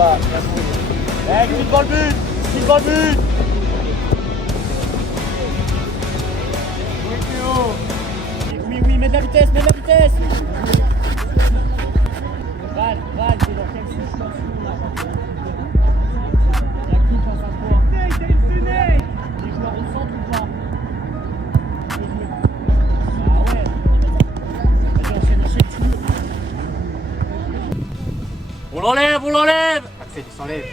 pas. Eh, qui devant le but. Qui devant le but. Oui, Théo. Oui, mets de la vitesse, mets de la vitesse. Val, t'es dans quelle situation là? Il y a qui face à toi? Les joueurs au centre ou pas? Ah ouais. Vas-y, enchaîne, tu veux. On l'enlève. Axel, il s'enlève.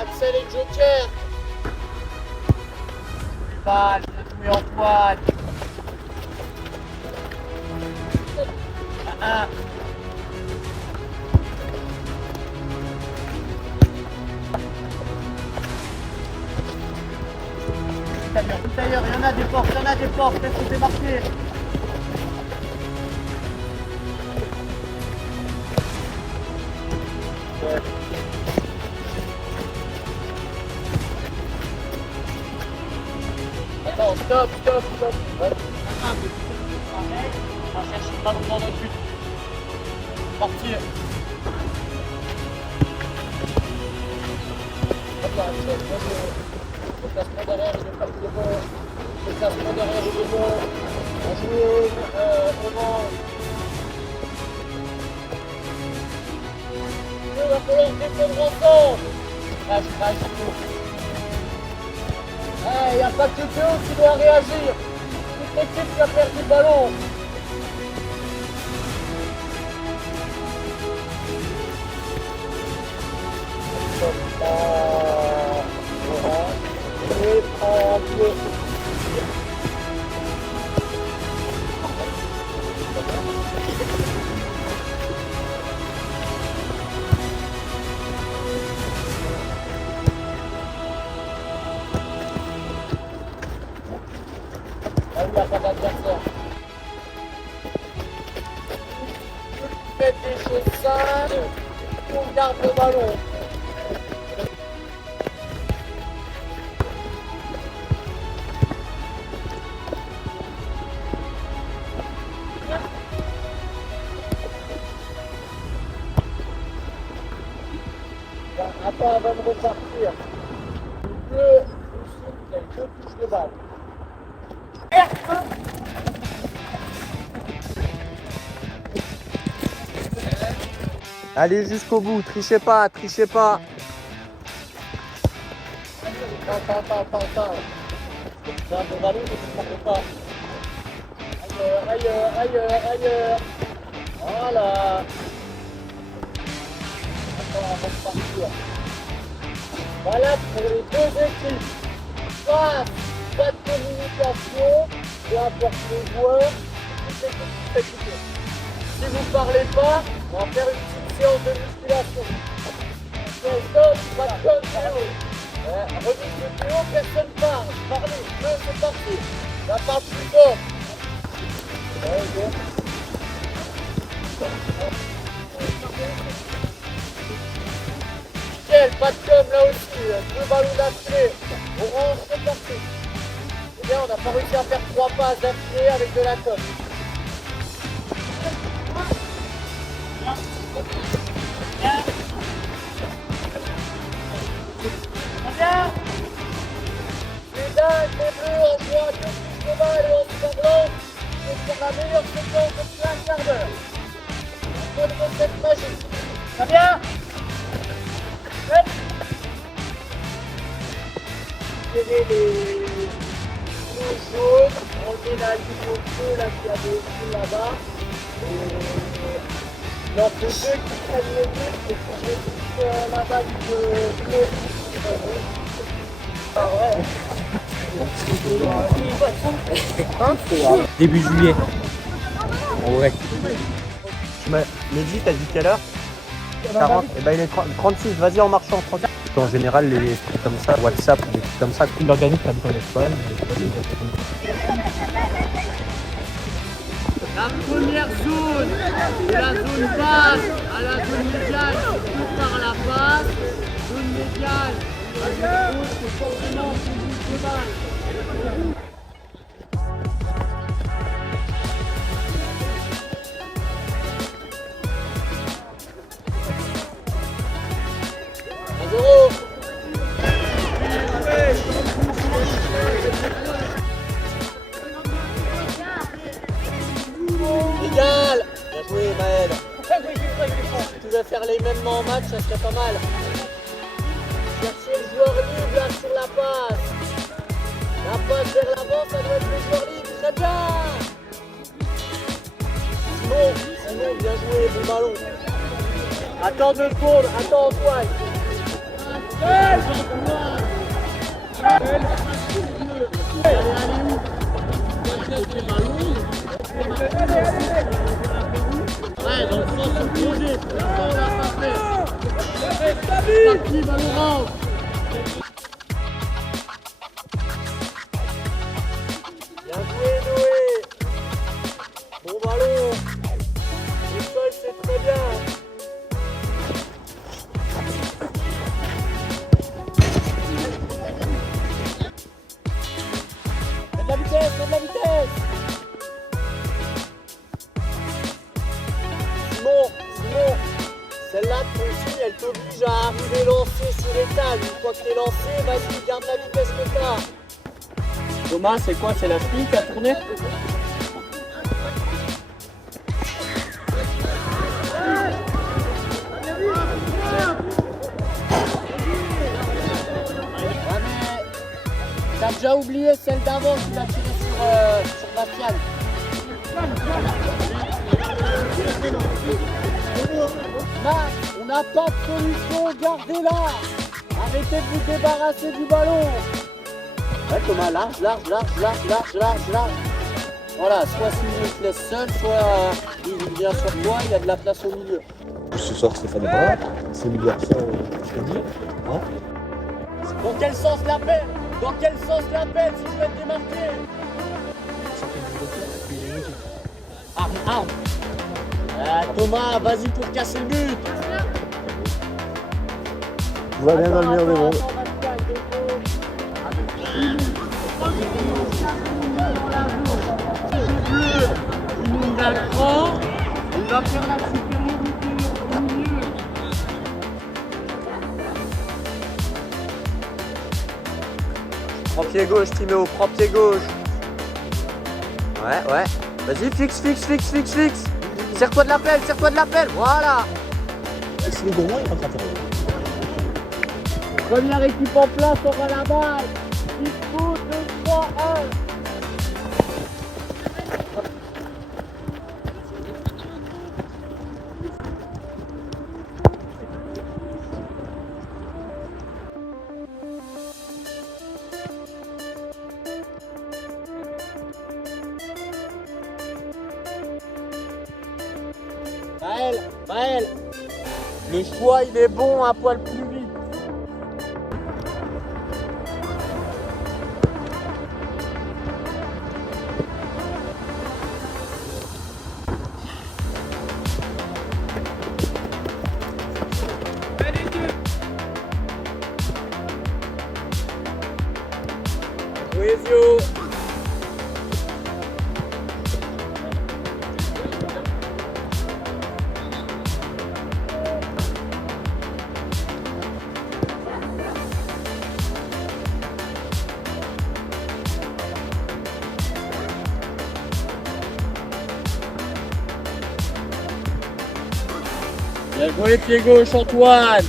Axel et Joker. Balle, oui Antoine. D'ailleurs, il y en a des portes, qu'est-ce que c'est marqué? Ouais. Attends, stop. Ouais. On va chercher le ballon dans notre but. Partir. Le placement derrière, il est pas le bon. Le placement derrière, il est bon. On joue au vent. Il va falloir défendre ensemble. Lâche. Il n'y a pas que Théo qui doit réagir. Toute l'équipe qui a perdu le ballon. Et en bleu. Il n'y a pas d'adversaire. Faites des choses simples, on garde le ballon. Attends avant de repartir. Deux touches de balle. Allez jusqu'au bout, trichez pas. Attends. Garde le ballon, ne se parle pas. Ailleurs. Voilà. Attends avant de partir. Voilà pour les deux équipes. Pas de communication, peu importe les joueurs, toute l'équipe qui fait tout. Si vous ne parlez pas, on va faire une petite séance de musculation. Stop, pas de com, Théo. Remise de Théo, personne parle. Parlez, c'est parti. Ça parle plus fort. Nickel, pas de com là aussi. Deux ballons d'affilée. Orange, c'est parti. Eh bien, on n'a pas réussi à faire 3 passes d'affilée avec de la com. à 2 touches de balle et on se relance. C'est pour la meilleure séquence depuis un quart d'heure. Une bonne recette magique. Ça vient? Ouais. Tirez les jaunes, enlevez la ligne au feu là qui a des fils là-bas. Il en faut 2 qui prennent le but et qui mettent la balle bleue. Ah ouais. Début juillet. En vrai. Mehdi, t'as dit quelle heure 40. Et ben il est 36, vas-y en marchant. En général, les trucs comme ça, WhatsApp, des trucs comme ça, tout l'organique t'as besoin d'étoiles. La première zone, de la zone basse à la zone médiane, c'est tout par la passe. Zone médiane, la zone haute, c'est forcément plus de balle. Égal. Bien joué Maël. Si tu pouvais faire les mêmes en match, ça serait pas mal. Chercher le joueur libre là sur la passe. La passe vers l'avant, ça doit être le joueur libre. Très bien. Simon, bien joué, bon ballon. Attends 2 secondes, attends Antoine. Ouais, dans le sens opposé, pour l'instant on l'a pas fait. Parti, ballon rentre. Bien joué Noé. Bon ballon. Le sol c'est très bien. Fais de la vitesse, fais de la vitesse. Simon, celle-là, ton signe, elle t'oblige à arriver lancé sur l'étal. Une fois que t'es lancé, vas-y, garde la vitesse que t'as. Thomas, c'est quoi? C'est la cheville qui a tourné? Ouais, mais t'as déjà oublié celle d'avant qui l'a tiré sur Bastian. Max, on n'a pas de solution, gardez-la. Arrêtez de vous débarrasser du ballon. Ouais Thomas, large. Voilà, soit Simon te laisse seul, soit il vient sur toi, il y a de la place au milieu. Ce soir Stéphane Brun, c'est le garçon, je te dis. Hein, Dans quel sens l'appel? Dans quel sens l'appel si je veux te démarquer? Arme. Thomas, vas-y pour casser le but. tout va bien dans le meilleur des mondes. Il monte d'un cran, il va faire la supériorité au milieu. Prends pied gauche, Timéo, prends pied gauche. Ouais. Vas-y, fixe. Serre-toi de l'appel, voilà. C'est le Gourmand, il est en train de faire. Première équipe en place aura la balle. Il faut 2, 3, 1. Maël, le choix il est bon, un poil plus vite. Ezio. Bien joué, pied gauche, Antoine.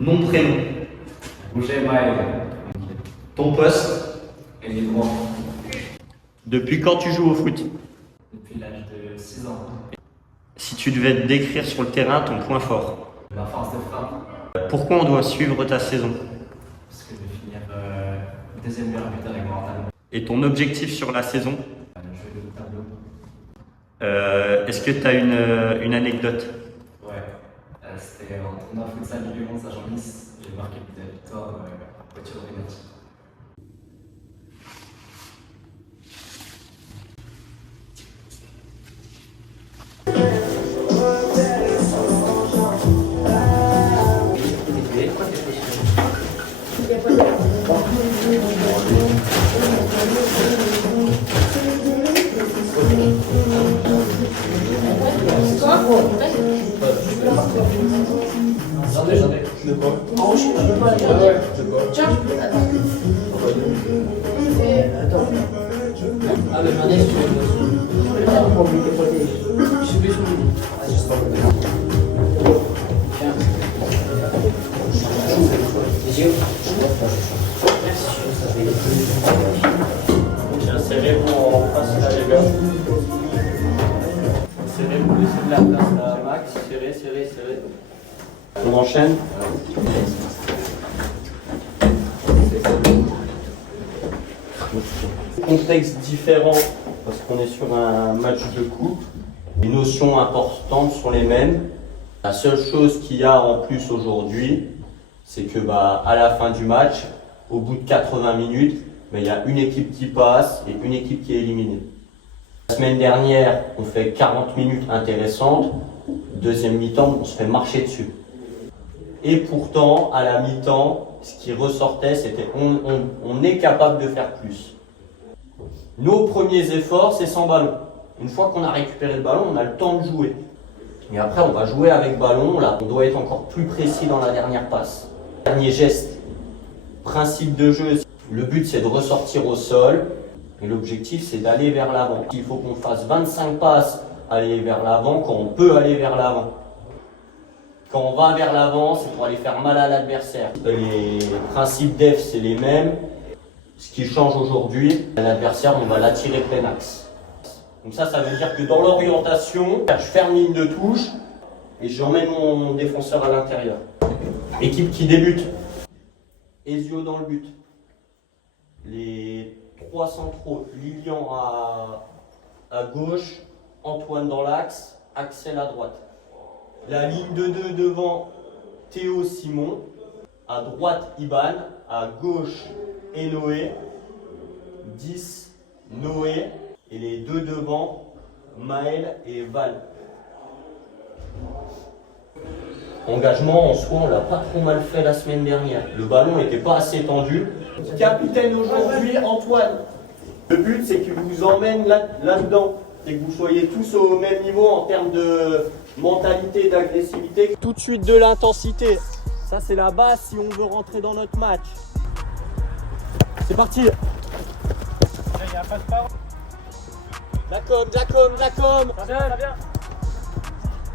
Nom, prénom. Roger Maël. Ton poste. Et droit. Depuis quand tu joues au foot? Depuis l'âge de 6 ans. Si tu devais te décrire sur le terrain ton point fort. Ma force de frappe. Pourquoi on doit suivre ta saison? Parce que je vais finir deuxième meilleur buteur avec Mortal. Et ton objectif sur la saison? Jouer le tableau. Est-ce que tu as une anecdote? Ouais. C'était en tournoi futsal du Lyon Saint-Jean-Nice. J'ai marqué le but de la victoire voiture de penalty. J'en ai. De quoi? Tiens, attends. Ah, le dernier, je suis plus Tiens, serrez-vous en face là les gars. Serrez-vous, laissez de la place à Max. Serrez, serrez, serrez. On enchaîne. Contexte différent parce qu'on est sur un match de coupe. Les notions importantes sont les mêmes. La seule chose qu'il y a en plus aujourd'hui, c'est que à la fin du match, au bout de 80 minutes, il y a une équipe qui passe et une équipe qui est éliminée. La semaine dernière, on fait 40 minutes intéressantes. Deuxième mi-temps, on se fait marcher dessus. Et pourtant, à la mi-temps, ce qui ressortait, c'était on est capable de faire plus. Nos premiers efforts, c'est sans ballon. Une fois qu'on a récupéré le ballon, on a le temps de jouer. Et après, on va jouer avec ballon. Là, on doit être encore plus précis dans la dernière passe. Dernier geste. Principe de jeu. Le but, c'est de ressortir au sol. Et l'objectif, c'est d'aller vers l'avant. Il faut qu'on fasse 25 passes, aller vers l'avant, quand on peut aller vers l'avant. Quand on va vers l'avant, c'est pour aller faire mal à l'adversaire. Les principes def, c'est les mêmes. Ce qui change aujourd'hui, l'adversaire, on va l'attirer plein axe. Donc ça veut dire que dans l'orientation, je ferme ligne de touche et j'emmène mon défenseur à l'intérieur. Équipe qui débute. Ezio dans le but. Les trois centraux, Lilian à gauche, Antoine dans l'axe, Axel à droite. La ligne de 2 devant, Théo Simon. À droite, Iban. À gauche, Enoé. 10, Noé. Et les deux devant, Maël et Val. Engagement en soi, on l'a pas trop mal fait la semaine dernière. Le ballon n'était pas assez tendu. Capitaine aujourd'hui, Antoine. Le but, c'est qu'il vous emmène là-dedans. C'est que vous soyez tous au même niveau en termes de mentalité, d'agressivité. Tout de suite de l'intensité. Ça, c'est la base si on veut rentrer dans notre match. C'est parti. D'accord.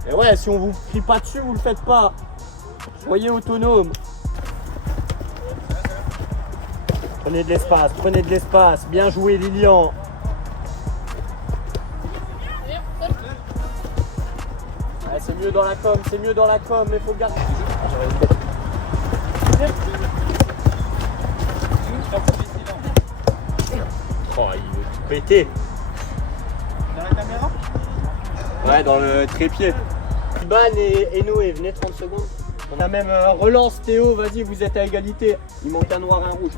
Et ouais, si on vous crie pas dessus, vous le faites pas. Soyez autonome. Prenez de l'espace. Bien joué, Lilian. Ouais, c'est mieux dans la com, mais faut garder. Oh, il veut tout péter. Dans la caméra? Ouais, dans le trépied. Ban et Noé, venez 30 secondes. On a même relance Théo, vas-y, vous êtes à égalité. Il manque un noir, un rouge.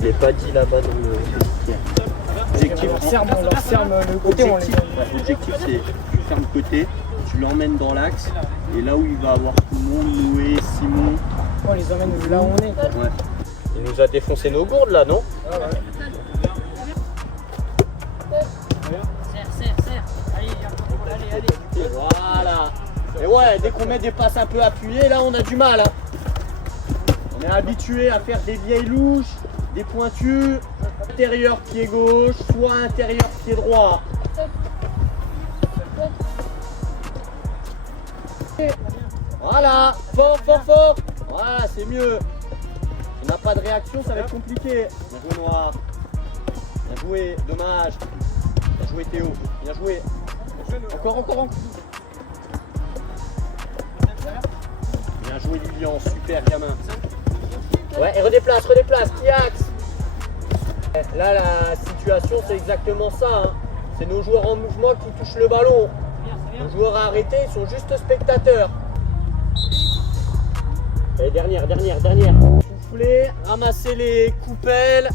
Je l'ai pas dit là-bas dans le objectif. On leur ferme le côté, L'objectif, c'est tu fermes le côté, tu l'emmènes dans l'axe, et là où il va avoir tout le monde, Noé, Simon. on les emmène là où on est. Ouais. Il nous a défoncé nos gourdes là, non? Serre. Allez. Voilà. Et ouais, dès qu'on met des passes un peu appuyées, là on a du mal. On est habitué à faire des vieilles louches, des pointus, intérieur pied gauche, soit intérieur pied droit. Voilà, fort. Voilà, c'est mieux. Si on n'a pas de réaction, ça va être compliqué. Bien joué Noir. Bien joué, dommage. Bien joué Théo. Bien joué. Encore. Bien joué Lilian, super gamin. Ouais, et redéplace, qui axe. Là, la situation, c'est exactement ça. Hein. C'est nos joueurs en mouvement qui touchent le ballon. Les joueurs arrêtés, ils sont juste spectateurs. Et dernière. Soufflez, ramassez les coupelles.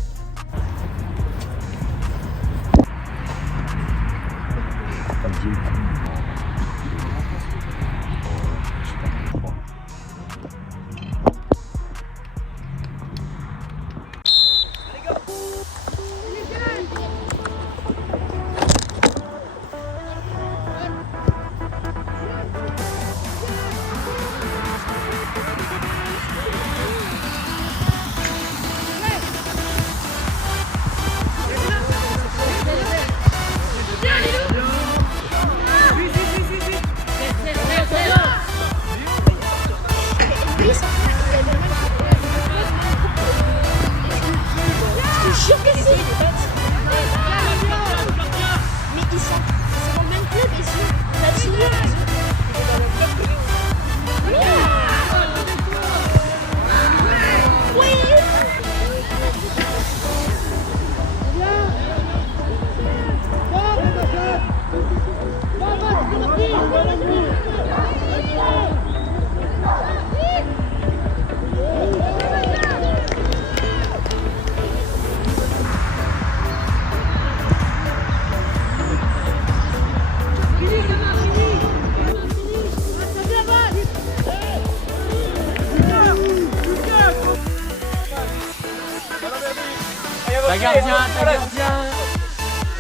T'as gardien.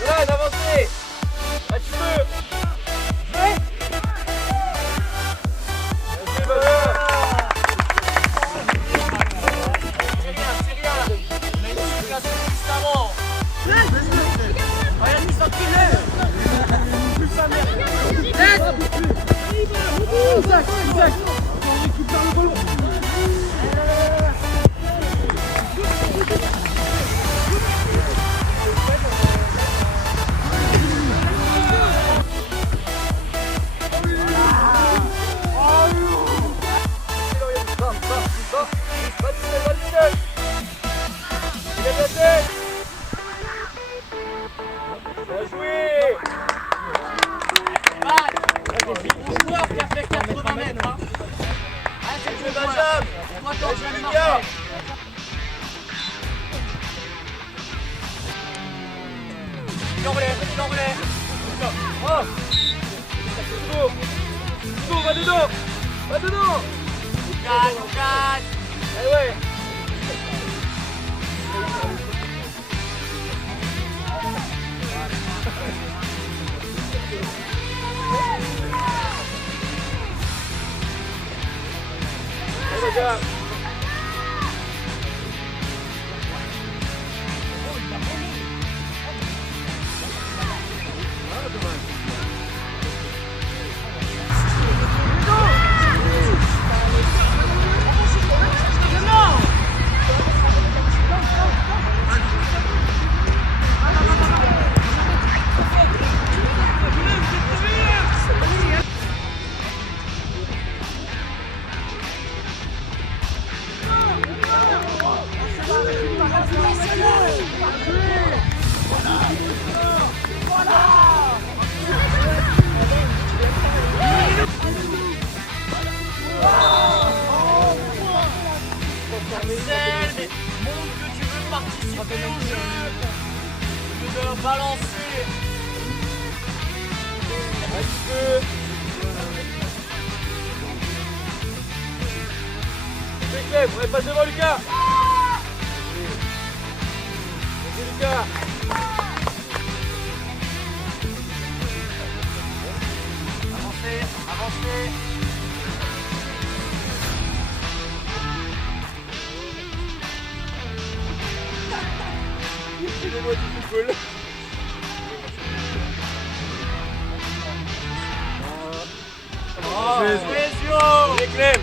Ouais, d'avancer. Ah, tu peux. Va dedans. Pas dedans. Allez, ouais. Allez, les gars. Marcel, mais montre que tu veux participer au jeu. Tu veux balancer. Un petit peu. C'est Clem, on est pas devant Lucas. C'est Lucas. Avancez, avancez. C'est les lois du football. C'est Clem.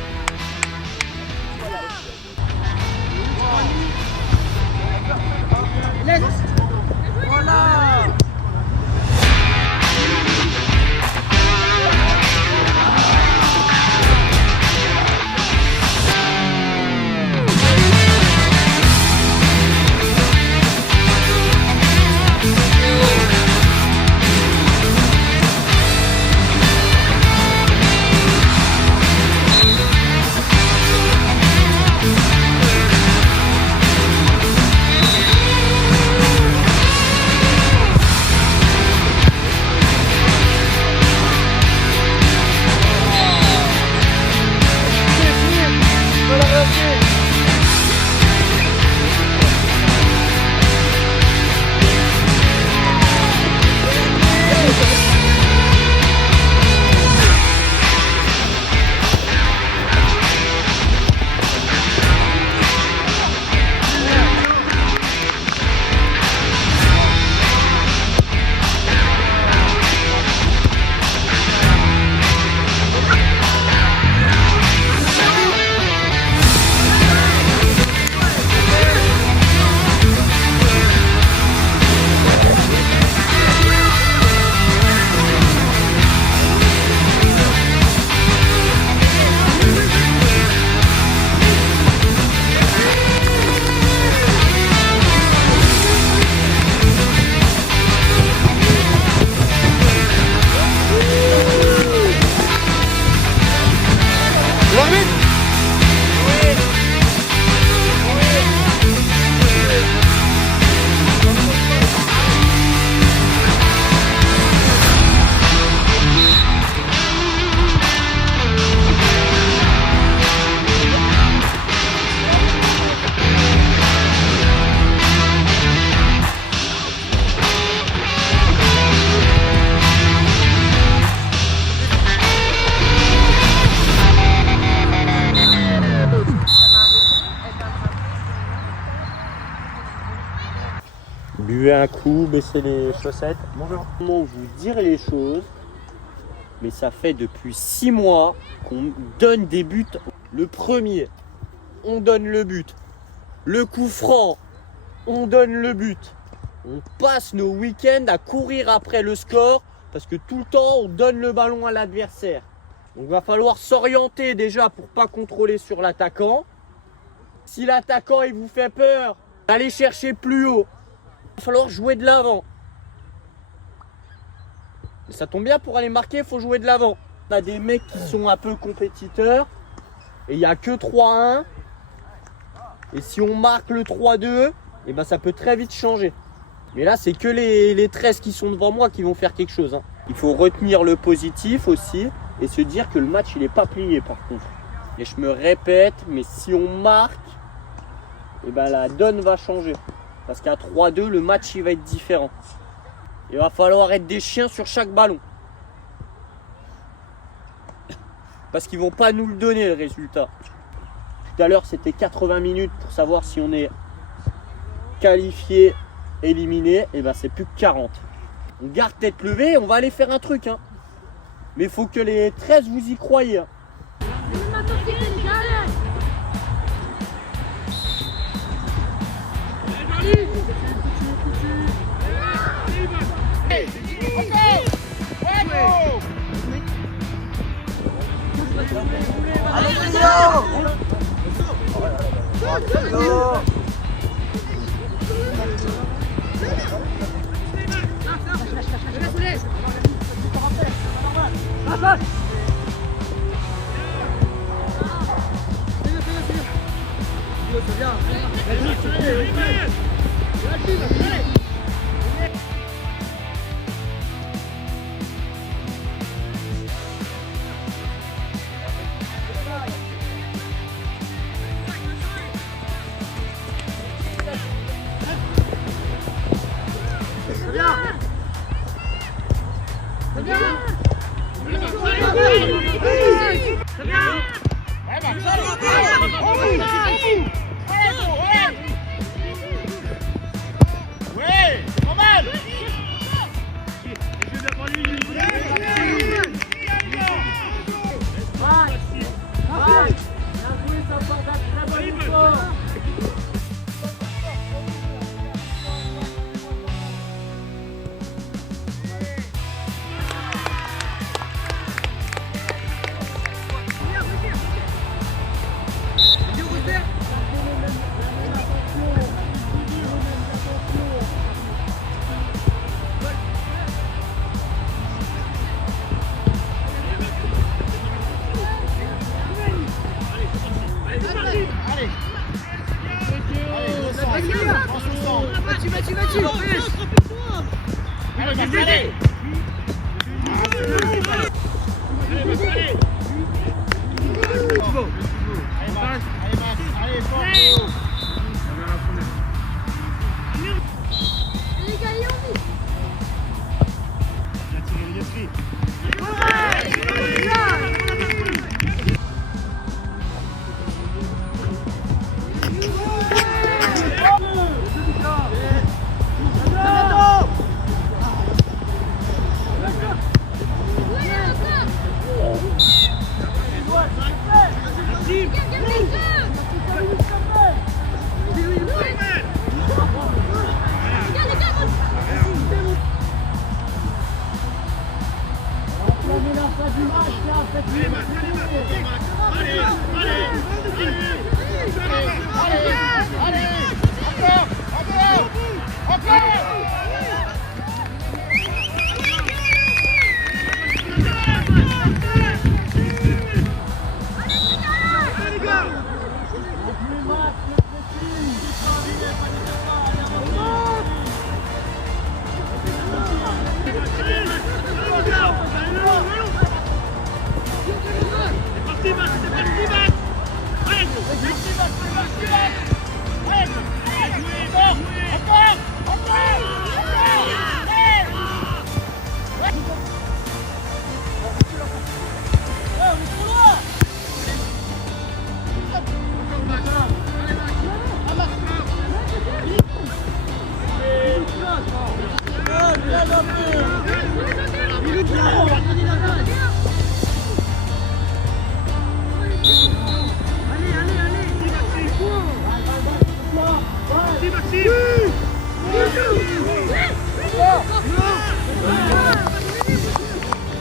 Buvez un coup, baissez les chaussettes. Bonjour. Comment vous dire les choses, mais ça fait depuis 6 mois qu'on donne des buts. Le premier, on donne le but. Le coup franc, on donne le but. On passe nos week-ends à courir après le score parce que tout le temps on donne le ballon à l'adversaire. Donc il va falloir s'orienter déjà pour pas contrôler sur l'attaquant. Si l'attaquant il vous fait peur, allez chercher plus haut. Il va falloir jouer de l'avant. Ça tombe bien, pour aller marquer, il faut jouer de l'avant. On a des mecs qui sont un peu compétiteurs et il n'y a que 3-1. Et si on marque le 3-2, et ben ça peut très vite changer. Mais là, c'est que les 13 qui sont devant moi qui vont faire quelque chose. Il faut retenir le positif aussi. et se dire que le match il n'est pas plié par contre. Et je me répète, mais si on marque, et ben la donne va changer. Parce qu'à 3-2, le match il va être différent. Il va falloir être des chiens sur chaque ballon. Parce qu'ils vont pas nous le donner le résultat. Tout à l'heure c'était 80 minutes pour savoir si on est qualifié, éliminé, et ben c'est plus que 40. On garde tête levée, on va aller faire un truc. Hein. Mais il faut que les 13 vous y croyez. Hein.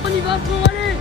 On y va pour aller.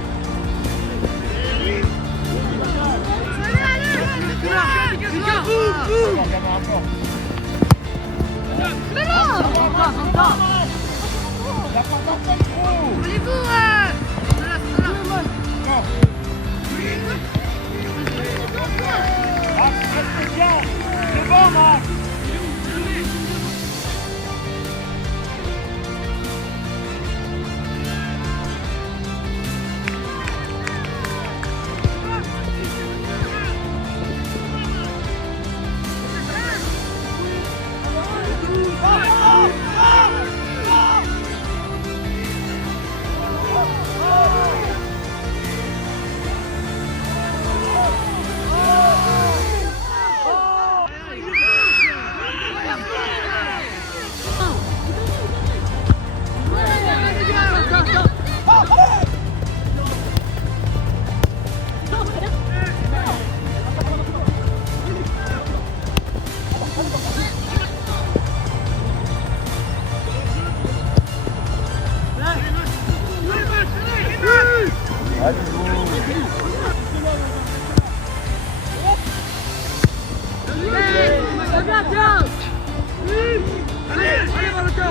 Le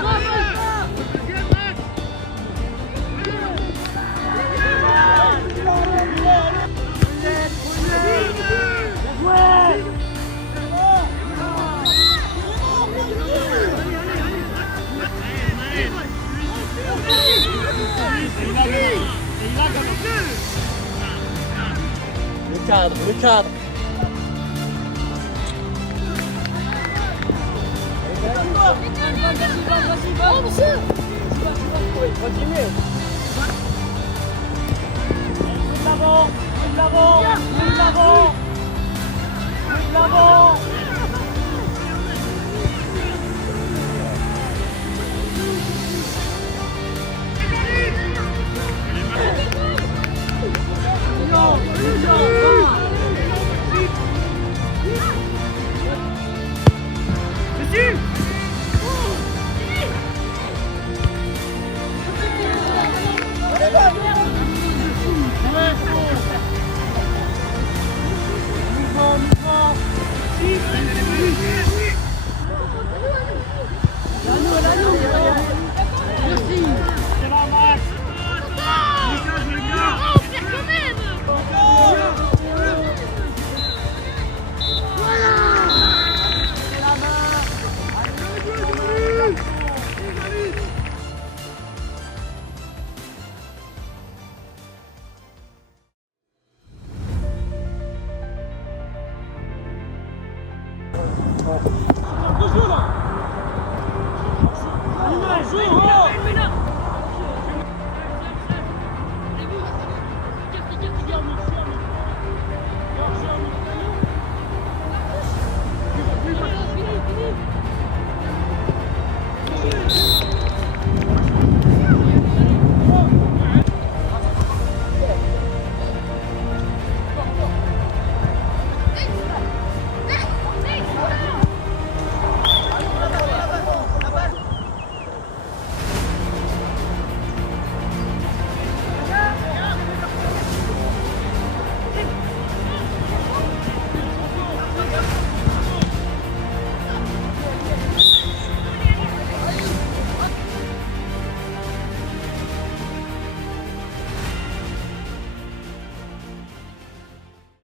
cadre, le cadre. Joue